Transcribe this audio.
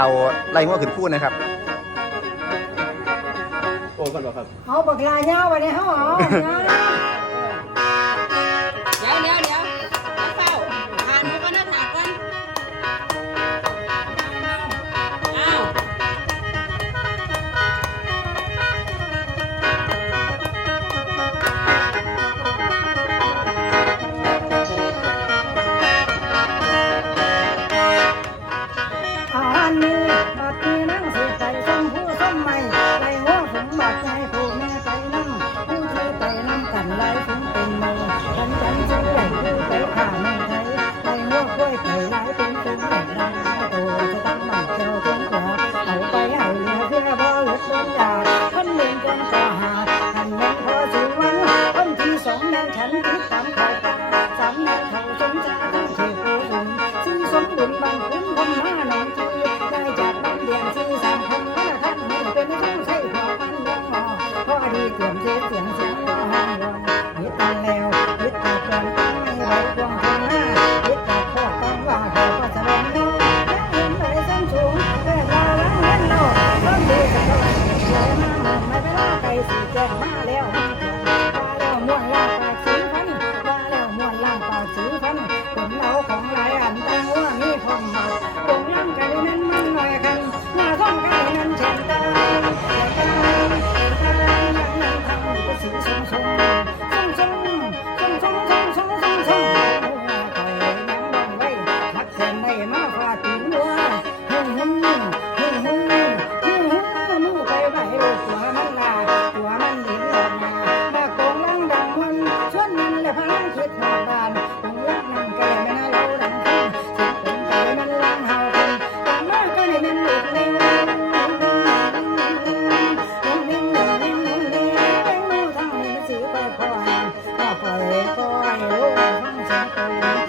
เอาไล่ง้อขึ้นพูดนะครับ โอ้กันบ่ครับ เขาบอกลาเงาวันนี้เขาเอาเา หมาก Yeah. าไปล่อยปล่อยลูกทั้งสองตัว